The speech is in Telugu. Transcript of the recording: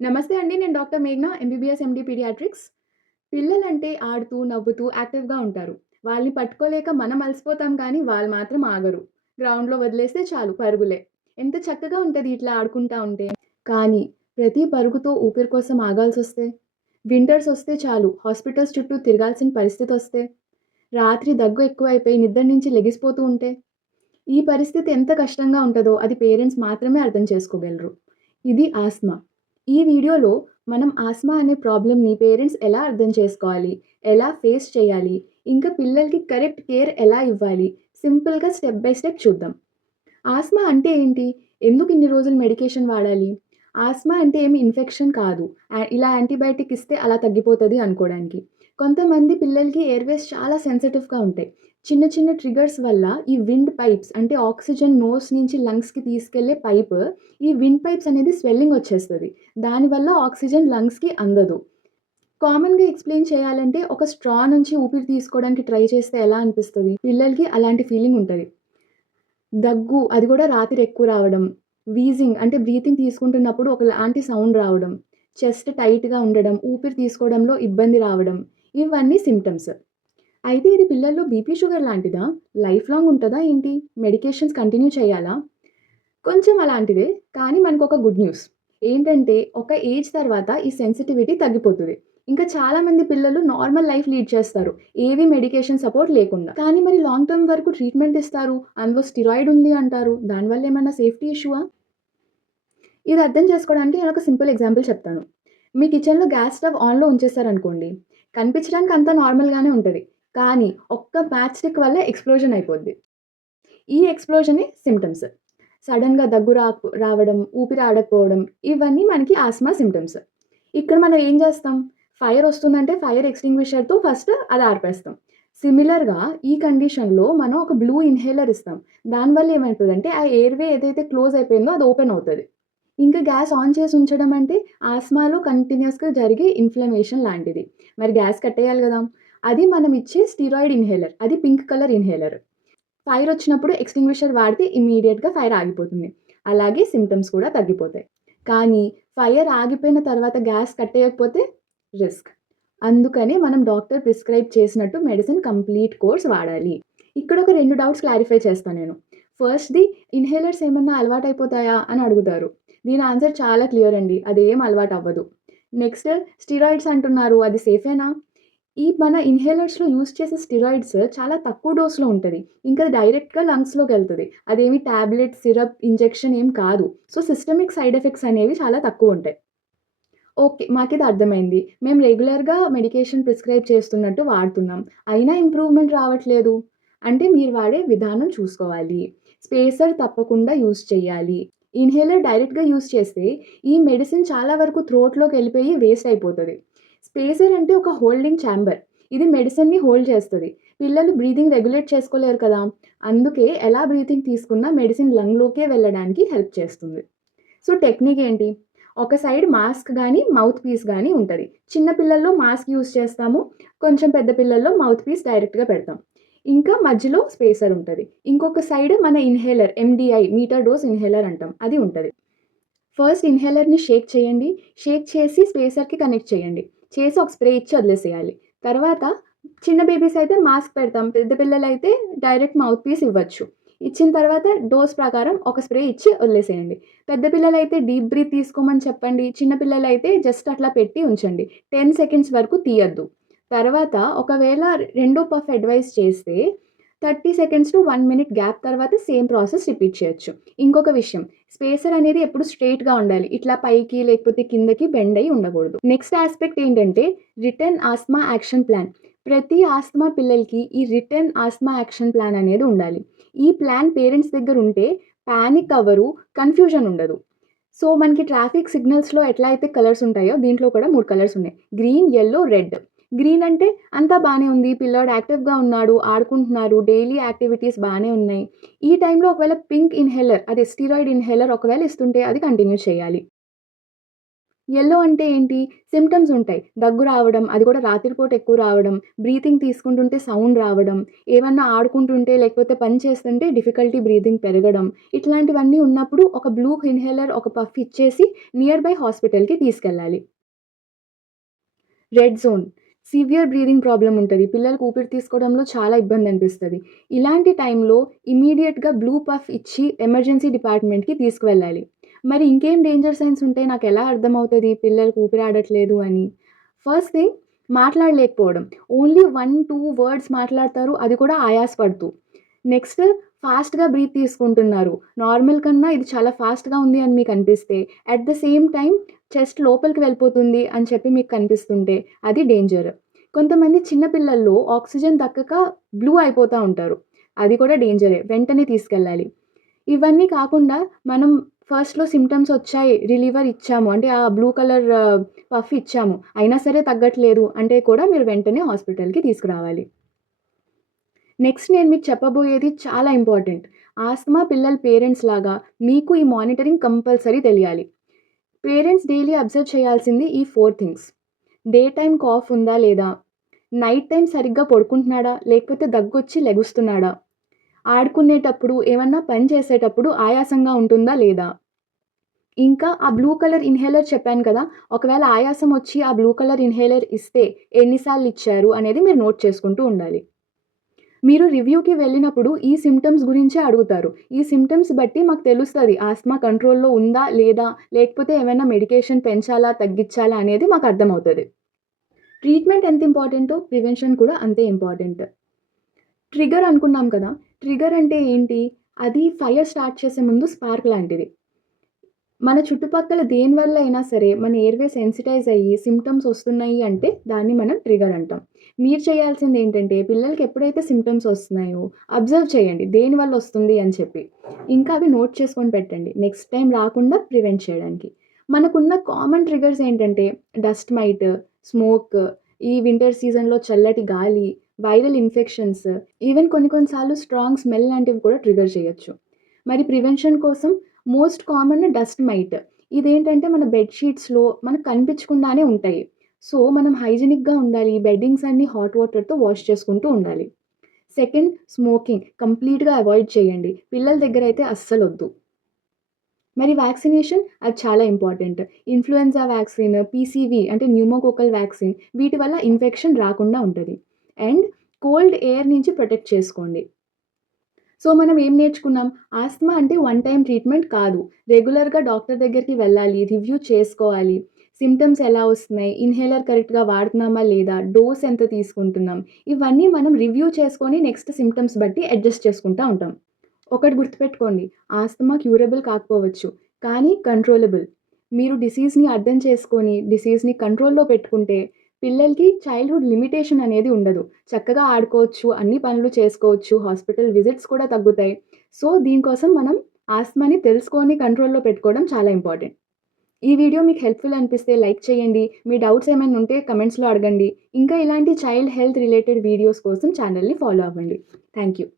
నమస్తే అండి. నేను డాక్టర్ మేఘ్నా, ఎంబీబీఎస్, ఎండీ పీడియాట్రిక్స్. పిల్లలంటే ఆడుతూ, నవ్వుతూ, యాక్టివ్‌గా ఉంటారు. వాళ్ళని పట్టుకోలేక మనం అలసిపోతాం కానీ, వాళ్ళు మాత్రం ఆగరు. గ్రౌండ్‌లో వదిలేస్తే చాలు పరుగులే. ఎంత చక్కగా ఉంటది ఇట్లా ఆడుకుంటా ఉంటే. కానీ ప్రతి పరుగుతో ఊపిరి కోసం ఆగాల్సొస్తే, వింటర్స్ వస్తే చాలు హాస్పిటల్స్ చుట్టూ తిరగాల్సిన పరిస్థితొస్తే, రాత్రి దగ్గు ఎక్కువైపోయి నిద్ర నుంచి లెగిసిపోతూ ఉంటే, ఈ పరిస్థితి ఎంత కష్టంగా ఉంటదో అది పేరెంట్స్ మాత్రమే అర్థం చేసుకోగలరు. ఇది ఆస్త్మా. ఈ వీడియోలో మనం ఆస్త్మా అనే ప్రాబ్లమ్‌ని పేరెంట్స్ ఎలా అర్థం చేసుకోవాలి, ఎలా ఫేస్ చేయాలి, ఇంకా పిల్లలకి కరెక్ట్ కేర్ ఎలా ఇవ్వాలి, సింపుల్‌గా స్టెప్ బై స్టెప్ చూద్దాం. ఆస్త్మా అంటే ఏంటి? ఎందుకు ఇన్ని రోజులు మెడికేషన్ వాడాలి? ఆస్త్మా అంటే ఏమి ఇన్ఫెక్షన్ కాదు. ఇలా యాంటీబయాటిక్ ఇస్తే అలా తగ్గిపోతది అనుకోడానికి. కొంతమంది పిల్లలకి ఎయిర్‌వేస్ చాలా సెన్సిటివ్‌గా ఉంటాయి. చిన్న చిన్న ట్రిగ్గర్స్ వల్ల ఈ విండ్ పైప్స్ అంటే ఆక్సిజన్ నోస్ నుంచి లంగ్స్‌కి తీసుకెళ్ళే పైప్, ఈ విండ్ పైప్స్ అనేది స్వెల్లింగ్ వచ్చేస్తది. దానివల్ల ఆక్సిజన్ లంగ్స్‌కి అందదు. కామన్‌గా ఎక్స్‌ప్లెయిన్ చేయాలంటే ఒక స్ట్రా నుంచి ఊపిరి తీసుకోవడానికి ట్రై చేస్తే ఎలా అనిపిస్తది? పిల్లలకి అలాంటి ఫీలింగ్ ఉంటది. దగ్గు అది గూడా రాత్రి ఎక్కువ రావడం. వీజింగ్ అంటే బ్రీతింగ్ తీసుకుంటున్నప్పుడు ఒకలాంటి సౌండ్ రావడం. చెస్ట్ టైట్‌గా ఉండడం, ఊపిరి తీసుకోవడంలో ఇబ్బంది రావడం. ఇవన్నీ సింప్టమ్స్. అయితే ఇది పిల్లల్లో బీపీ, షుగర్ లాంటిదా? లైఫ్ లాంగ్ ఉంటదా ఏంటి? మెడికేషన్స్ కంటిన్యూ చేయాలా? కొంచెం అలాంటిదే. కానీ మనకొక గుడ్ న్యూస్. ఏంటంటే ఒక ఏజ్ తర్వాత ఈ సెన్సిటివిటీ తగ్గిపోతది. ఇంకా చాలామంది పిల్లలు నార్మల్ లైఫ్ లీడ్ చేస్తారు. ఏవి మెడికేషన్ సపోర్ట్ లేకుండా. కానీ మరి లాంగ్ టర్మ్ వరకు ట్రీట్మెంట్ ఇస్తారు. అందులో స్టెరాయిడ్ ఉంది అంటారు. దానివల్ల ఏమన్నా సేఫ్టీ ఇష్యూవా? ఇది అర్థం చేసుకోవడానికి నేనొక సింపుల్ ఎగ్జాంపుల్ చెప్తాను. మీ కిచెన్‌లో గ్యాస్ స్టవ్ ఆన్‌లో ఉంచేసారనుకోండి. కనిపించడానికి అంతా నార్మల్‌గానే ఉంటది. కానీ ఒక్క మ్యాచ్ స్టిక్ వల్ల ఎక్స్‌ప్లోజన్ అయిపోద్ది. ఈ ఎక్స్‌ప్లోజనే సింప్టమ్స్. సడెన్‌గా దగ్గు రావడం, ఊపిరి ఆడకపోవడం ఇవన్నీ మనకి ఆస్త్మా సింప్టమ్స్. ఇక్కడ మనం ఏం చేస్తాం? ఫైర్ వస్తుందంటే ఫైర్ ఎక్స్‌టింగ్విషర్‌తో ఫస్ట్ అది ఆర్పేస్తాం. సిమిలర్‌గా ఈ కండిషన్‌లో మనం ఒక బ్లూ ఇన్‌హేలర్ ఇస్తాం. దానివల్ల ఏమైతదంటే ఆ ఎయిర్‌వే ఏదైతే క్లోజ్ అయిపోయిందో అది ఓపెన్ అవుతది. ఇంకా గ్యాస్ ఆన్ చేసి ఉంచడం అంటే ఆస్త్మాలో కంటిన్యూయస్‌గా జరిగే ఇన్‌ఫ్లమేషన్ లాంటిది. మరి గ్యాస్ కట్టేయాలి గదా! అది మనం ఇచ్చే స్టెరాయిడ్ ఇన్‌హేలర్. అది పింక్ కలర్ ఇన్‌హేలర్. ఫైరొచ్చినప్పుడు ఎక్స్‌టింగ్విషర్ వాడితే ఇమ్మీడియేట్‌గా ఫైర్ ఆగిపోతుంది. అలాగే సింప్టమ్స్ కూడా తగ్గిపోతాయి. కానీ ఫైర్ ఆగిపోయిన తర్వాత గ్యాస్ కట్టేయకపోతే రిస్క్. అందుకనే మనం డాక్టర్ ప్రిస్క్రైబ్ చేసినట్టు మెడిసిన్ కంప్లీట్ కోర్స్ వాడాలి. ఇక్కడ ఒక 2 డౌట్స్ క్లారిఫై చేస్తా నేను. ఫస్ట్‌ది ఇన్‌హేలర్స్ ఏమన్నా అలవాటయిపోతాయా అని అడుగుతారు. దీని ఆన్సర్ చాలా క్లియర్ అండి. అదేం అలవాటవ్వదు. నెక్స్ట్ స్టెరాయిడ్స్ అంటున్నారు. అది సేఫేనా? ఈ మన ఇన్‌హేలర్స్‌లో యూజ్ చేసే స్టెరాయిడ్స్ చాలా తక్కువ డోస్‌లో ఉంటది. ఇంకా డైరెక్ట్‌గా లంగ్స్‌లోకెళ్తది. అదేమి టాబ్లెట్, సిరప్, ఇంజెక్షన్ ఏం కాదు. సో, సిస్టమిక్ సైడ్ ఎఫెక్ట్స్ అనేవి చాలా తక్కువుంటాయి. ఓకే. మాకిది అర్థమైంది. మేము రెగ్యులర్‌గా మెడికేషన్ ప్రిస్క్రైబ్ చేస్తున్నట్టు వాడుతున్నాం. అయినా ఇంప్రూవ్‌మెంట్ రావట్లేదు. అంటే మీరు వాడే విధానం చూసుకోవాలి. స్పేసర్ తప్పకుండా యూజ్ చేయాలి. ఇన్‌హేలర్ డైరెక్ట్‌గా యూజ్ చేస్తే ఈ మెడిసిన్ చాలా వరకు థ్రోట్‌లోకెళ్ళిపోయి వేస్ట్ అయిపోతది. స్పేసర్ అంటే ఒక హోల్డింగ్ ఛాంబర్. ఇది మెడిసిన్‌ని హోల్డ్ చేస్తది. పిల్లలు బ్రీతింగ్ రెగ్యులేట్ చేసుకోలేరు కదా! అందుకే ఎలా బ్రీతింగ్ తీసుకున్నా మెడిసిన్ లంగ్‌లోకే వెళ్ళడానికి హెల్ప్ చేస్తుంది. సో, టెక్నిక్ ఏంటి? ఒక సైడ్ మాస్క్ గానీ, మౌత్ పీస్ గానీ ఉంటది. చిన్న పిల్లల్లో మాస్క్ యూజ్ చేస్తాము. కొంచెం పెద్ద పిల్లల్లో మౌత్ పీస్ డైరెక్ట్‌గా పెడతాం. ఇంకా మధ్యలో స్పేసర్ ఉంటది. ఇంకొక సైడ్ మన ఇన్‌హేలర్ ఎండీఐ మీటర్ డోస్ ఇన్‌హేలర్ అంటాం. అది ఉంటది. ఫస్ట్ ఇన్‌హేలర్‌ని షేక్ చేయండి. షేక్ చేసి స్పేసర్‌కి కనెక్ట్ చేయండి. చేసి ఒక స్ప్రే ఇచ్చి వదిలేసేయాలి. తర్వాత చిన్న బేబీస్ అయితే మాస్క్ పెడతాం. పెద్ద పిల్లలైతే డైరెక్ట్ మౌత్ పీస్ ఇవ్వచ్చు. ఇచ్చిన తర్వాత డోస్ ప్రకారం ఒక స్ప్రే ఇచ్చి వదిలేసేయండి. పెద్ద పిల్లలైతే డీప్ బ్రీత్ తీసుకోమని చెప్పండి. చిన్న పిల్లలైతే జస్ట్ అట్లా పెట్టి ఉంచండి. 10 సెకండ్స్ వరకు తీయొద్దు. తర్వాత ఒకవేళ రెండో పఫ్ అడ్వైస్ చేస్తే 30 సెకండ్స్ టు 1 మినిట్ గ్యాప్ తర్వాత సేమ్ ప్రాసెస్ రిపీట్ చేయొచ్చు. ఇంకొక విషయం స్పేసర్ అనేది ఎప్పుడు స్ట్రెయిట్‌గా ఉండాలి. ఇట్లా పైకి లేకపోతే కిందకి బెండ్ అయ్యి ఉండకూడదు. నెక్స్ట్ యాస్పెక్ట్ ఏంటంటే రిటెన్ ఆస్త్మా యాక్షన్ ప్లాన్. ప్రతి ఆస్త్మా పిల్లలకి ఈ రిటెన్ ఆస్త్మా యాక్షన్ ప్లాన్ అనేది ఉండాలి. ఈ ప్లాన్ పేరెంట్స్ దగ్గర ఉంటే పానిక్ అవ్వరు, కన్‌ఫ్యూజన్ ఉండదు. సో, మనకి ట్రాఫిక్ సిగ్నల్స్‌లో ఎట్లా అయితే కలర్స్ ఉంటాయో దీంట్లో కూడా 3 కలర్స్ ఉన్నాయి. Green, yellow, red. గ్రీన్ అంటే అంతా బానే ఉంది. పిల్లోడు యాక్టివ్‌గా ఉన్నాడు, ఆడుకుంటున్నారు, డైలీ యాక్టివిటీస్ బానే ఉన్నాయి. ఈ టైంలో ఒకవేళ పింక్ ఇన్‌హేలర్ అదే స్టెరాయిడ్ ఇన్‌హేలర్ ఒకవేళ ఇస్తుంటే అది కంటిన్యూ చేయాలి. యెల్లో అంటే ఏంటి? సింప్టమ్స్ ఉంటాయి. దగ్గు రావడం, అది కూడా రాత్రిపూట ఎక్కువ రావడం, బ్రీతింగ్ తీసుకుంటుంటే సౌండ్ రావడం, ఏమన్నా ఆడుకుంటుంటే లేకపోతే పని చేస్తుంటే డిఫికల్టీ బ్రీతింగ్ పెరగడం, ఇట్లాంటివన్నీ ఉన్నప్పుడు ఒక బ్లూ ఇన్హేలర్, ఒక పఫ్ ఇచ్చేసి నియర్ బై హాస్పిటల్‌కి తీసుకెళ్ళాలి. Red zone. Severe breathing problem ఉంటది. పిల్లలకి ఊపిరి తీసుకోవడంలో చాలా ఇబ్బందనిపిస్తది. ఇలాంటి టైంలో ఇమ్మీడియేట్‌గా బ్లూ పఫ్ ఇచ్చి ఎమర్జెన్సీ డిపార్ట్‌మెంట్‌కి తీసుకువెళ్ళాలి. మరి ఇంకేం డేంజర్ సైన్స్ ఉంటాయి నాకెలా అర్థమవుతది పిల్లలకి ఊపిరాడట్లేదు అని? ఫస్ట్ థింగ్ మాట్లాడలేకపోవడం. ఓన్లీ 1, 2 వర్డ్స్ మాట్లాడతారు. అది కూడా ఆయాసపడుతూ. నెక్స్ట్ ఫాస్ట్‌గా బ్రీత్ తీసుకుంటున్నారు. నార్మల్ కన్నా ఇది చాలా ఫాస్ట్‌గా ఉంది అని మీకనిపిస్తే, at the same time chest లోపలికి వెళ్ళిపోతుంది అని చెప్పి మీకు కనిపిస్తుంటే అది డేంజర్. కొంతమంది చిన్న పిల్లల్లో ఆక్సిజన్ దక్కక బ్లూ అయిపోతా ఉంటారు. అది కూడా డేంజరే. వెంటనే తీసుకెళ్ళాలి. ఇవన్నీ కాకుండా మనం ఫస్ట్‌లో సింప్టమ్స్ వచ్చాయి. రిలీవర్ ఇచ్చాము. అంటే ఆ బ్లూ కలర్ పఫ్ ఇచ్చాము. అయినా సరే తగ్గట్లేదు అంటే కూడా మీరు వెంటనే హాస్పిటల్‌కి తీసుకురావాలి. నెక్స్ట్ నేను మీకు చెప్పబోయేది చాలా ఇంపార్టెంట్. ఆస్తమా పిల్లల పేరెంట్స్ లాగా మీకు ఈ మానిటరింగ్ కంపల్సరీ తెలియాలి. పేరెంట్స్ డైలీ అబ్జర్వ్ చేయాల్సింది ఈ 4 థింగ్స్. డే టైమ్ కాఫ్ ఉందా లేదా? నైట్ టైమ్ సరిగ్గా పడుకుంటున్నాడా? లేకపోతే దగ్గొచ్చి లెగుస్తున్నాడా? ఆడుకునేటప్పుడు ఏమన్నా పని చేసేటప్పుడు ఆయాసంగా ఉంటుందా లేదా? ఇంకా ఆ బ్లూ కలర్ ఇన్హేలర్ చెప్పాను కదా! ఒకవేళ ఆయాసం వచ్చి ఆ బ్లూ కలర్ ఇన్హేలర్ ఇస్తే ఎన్ని సార్లు ఇచ్చారు అనేది మీరు నోట్ చేసుకుంటూ ఉండాలి. మీరు రివ్యూకి వెళ్ళినప్పుడు ఈ సింప్టమ్స్ గురించే అడుగుతారు. ఈ సింప్టమ్స్ బట్టి మాకు తెలుస్తది ఆస్తమా కంట్రోల్‌లో ఉందా? లేదా? లేకపోతే ఏమైనా మెడికేషన్ పెంచాలా? తగ్గించాలా? అనేది మాకు అర్థమవుతది. ట్రీట్మెంట్ ఎంత ఇంపార్టెంటో ప్రివెన్షన్ కూడా అంతే ఇంపార్టెంట్. ట్రిగ్గర్ అనుకున్నాం కదా! ట్రిగ్గర్ అంటే ఏంటి? అది ఫైర్ స్టార్ట్ చేసే ముందు స్పార్క్ లాంటిది. మన చుట్టుపక్కల దేనివల్ల అయినా సరే మన ఎయిర్‌వే సెన్సిటైజ్ అయ్యి సింప్టమ్స్ వస్తున్నాయి అంటే దాన్ని మనం ట్రిగ్గర్ అంటాం. మీరు చేయాల్సిందేంటంటే పిల్లలకి ఎప్పుడైతే సింప్టమ్స్ వస్తున్నాయో అబ్జర్వ్ చేయండి. దేనివల్ల వస్తుంది అని చెప్పి. ఇంకా అవి నోట్ చేసుకొని పెట్టండి. నెక్స్ట్ టైమ్ రాకుండా ప్రివెంట్ చేయడానికి. మనకున్న కామన్ ట్రిగ్గర్స్ ఏంటంటే డస్ట్ మైట్, స్మోక్, ఈ వింటర్ సీజన్‌లో చల్లటి గాలి, వైరల్ ఇన్ఫెక్షన్స్, ఈవెన్ కొన్ని సార్లు స్ట్రాంగ్ స్మెల్ లాంటివి కూడా ట్రిగ్గర్ చేయొచ్చు. మరి ప్రివెన్షన్ కోసం మోస్ట్ కామన్ డస్ట్ మైట్. ఇదేంటంటే మన బెడ్ షీట్స్‌లో మనకు కనిపించకుండానే ఉంటాయి. సో, మనం హైజీనిక్‌గా ఉండాలి. బెడ్డింగ్స్ అన్నీ హాట్ వాటర్‌తో వాష్ చేసుకుంటూ ఉండాలి. సెకండ్ స్మోకింగ్ కంప్లీట్‌గా అవాయిడ్ చేయండి. పిల్లల దగ్గరైతే అస్సలొద్దు. మరి వ్యాక్సినేషన్ అది చాలా ఇంపార్టెంట్. ఇన్‌ఫ్లుయెన్జా వ్యాక్సిన్, పీసీవీ అంటే న్యూమోకోకల్ వ్యాక్సిన్ వీటి వల్ల ఇన్ఫెక్షన్ రాకుండా ఉంటది. అండ్ కోల్డ్ ఎయిర్ నుంచి ప్రొటెక్ట్ చేసుకోండి. సో, మనం ఏం నేర్చుకున్నాం? ఆస్తమా అంటే వన్ టైమ్ ట్రీట్మెంట్ కాదు. రెగ్యులర్‌గా డాక్టర్ దగ్గరికి వెళ్ళాలి, రివ్యూ చేసుకోవాలి. సింప్టమ్స్ ఎలా వస్తున్నాయి? ఇన్హేలర్ కరెక్ట్‌గా వాడుతున్నామా లేదా? డోస్ ఎంత తీసుకుంటున్నాం? ఇవన్నీ మనం రివ్యూ చేసుకొని నెక్స్ట్ సింప్టమ్స్ బట్టి అడ్జస్ట్ చేసుకుంటా ఉంటాం. ఒకటి గుర్తుపెట్టుకోండి. ఆస్తమా క్యూరబుల్ కాకపోవచ్చు. కానీ కంట్రోలబుల్. మీరు డిసీజ్‌ని అర్థం చేసుకొని, డిసీజ్‌ని కంట్రోల్‌లో పెట్టుకుంటే, పిల్లలకి చైల్డ్‌హుడ్ లిమిటేషన్ అనేది ఉండదు. చక్కగా ఆడుకోవచ్చు, అన్ని పనులు చేసుకోవచ్చు, హాస్పిటల్ విజిట్స్ కూడా తగ్గుతాయి. సో, దీనికోసం మనం ఆస్తమాని తెలుసుకొని కంట్రోల్‌లో పెట్టుకోవడం చాలా ఇంపార్టెంట్. ఈ వీడియో మీకు హెల్ప్‌ఫుల్ అనిపిస్తే లైక్ చేయండి. మీ డౌట్స్ ఏమైనా ఉంటే కమెంట్స్‌లో అడగండి. ఇంకా ఇలాంటి చైల్డ్ హెల్త్ రిలేటెడ్ వీడియోస్ కోసం ఛానెల్‌ని ఫాలో అవ్వండి. Thank you.